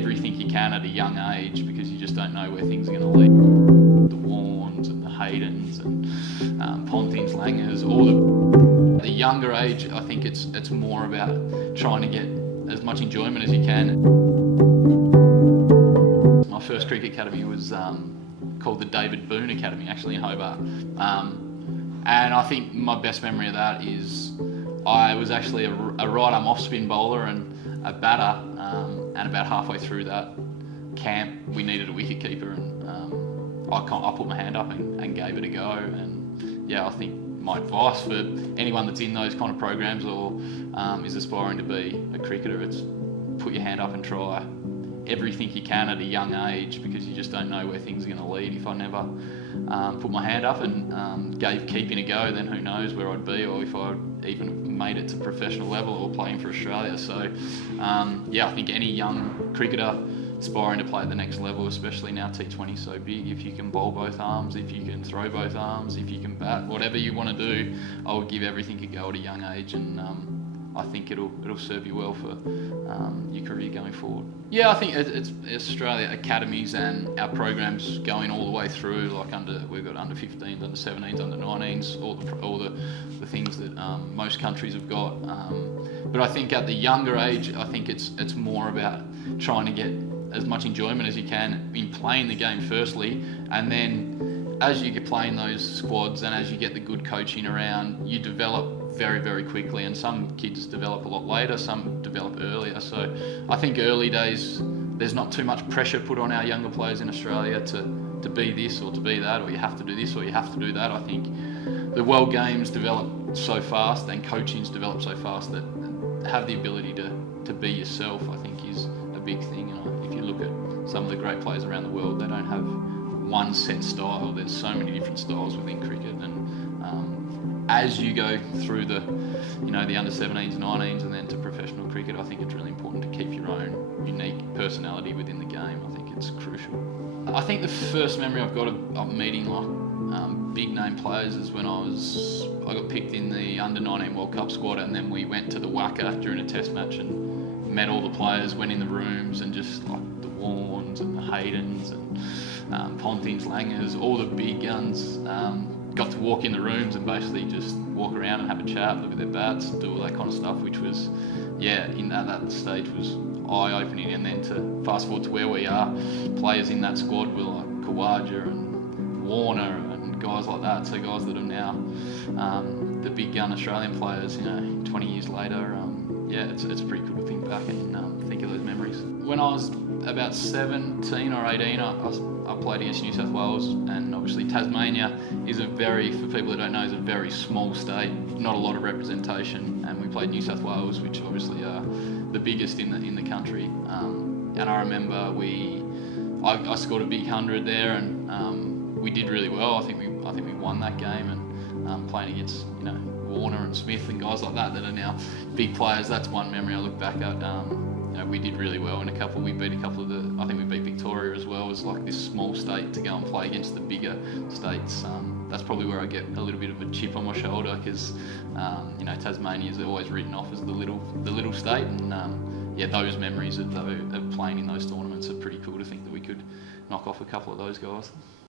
everything you can at a young age, because you just don't know where things are going to lead. The Warnes and the Haydens and Pontins, Langers, all the younger age. I think it's more about trying to get as much enjoyment as you can. My first cricket academy was called the David Boone Academy, actually in Hobart. And I think my best memory of that is I was actually a right-arm off-spin bowler and a batter, and about halfway through that camp we needed a wicket keeper, and I put my hand up and gave it a go. And yeah, I think my advice for anyone that's in those kind of programs or is aspiring to be a cricketer, it's put your hand up and try everything you can at a young age, because you just don't know where things are going to lead. If I never put my hand up and gave keeping a go, then who knows where I'd be, or if I even made it to professional level or playing for Australia. So yeah, I think any young cricketer aspiring to play at the next level, especially now T20 so big, if you can bowl both arms, if you can throw both arms, if you can bat, whatever you want to do, I would give everything a go at a young age, and I think it'll serve you well for your career going forward. Yeah, I think it's Australia academies and our programs going all the way through. Like we've got under 15s, under 17s, under 19s, all the things that most countries have got. But I think at the younger age, I think it's more about trying to get as much enjoyment as you can in playing the game firstly, and then as you get playing those squads and as you get the good coaching around, you develop very, very quickly. And some kids develop a lot later, some develop earlier. So I think early days, there's not too much pressure put on our younger players in Australia to be this or to be that, or you have to do this or you have to do that. I think the world games develop so fast and coaching's develop so fast that have the ability to be yourself, I think, is a big thing. And if you look at some of the great players around the world, they don't have one set style. There's so many different styles within cricket, and as you go through the under 17s, 19s, and then to professional cricket, I think it's really important to keep your own unique personality within the game. I think it's crucial. I think the first memory I've got of meeting big name players is when I got picked in the under 19 World Cup squad, and then we went to the WACA during a test match and met all the players, went in the rooms, and just like the Warnes and the Haydens and Pontins, Langers, all the big guns. Got to walk in the rooms and basically just walk around and have a chat, look at their bats, do all that kind of stuff, which was, yeah, at that stage was eye-opening. And then to fast forward to where we are, players in that squad were like Khawaja and Warner and guys like that, so guys that are now the big gun Australian players, 20 years later. Yeah, it's pretty cool to think back and think of those memories. When I was about 17 or 18, I played against New South Wales, and obviously Tasmania is for people that don't know, is a very small state, not a lot of representation, and we played New South Wales, which obviously are the biggest in the country. And I remember I scored a big 100 there, and we did really well. I think we won that game, and playing against Warner and Smith and guys like that are now big players. That's one memory I look back at. We did really well in we beat a couple of I think we beat Victoria as well, as like this small state, to go and play against the bigger states. That's probably where I get a little bit of a chip on my shoulder, because Tasmania is always written off as the little state, and yeah, those memories of playing in those tournaments are pretty cool to think that we could knock off a couple of those guys.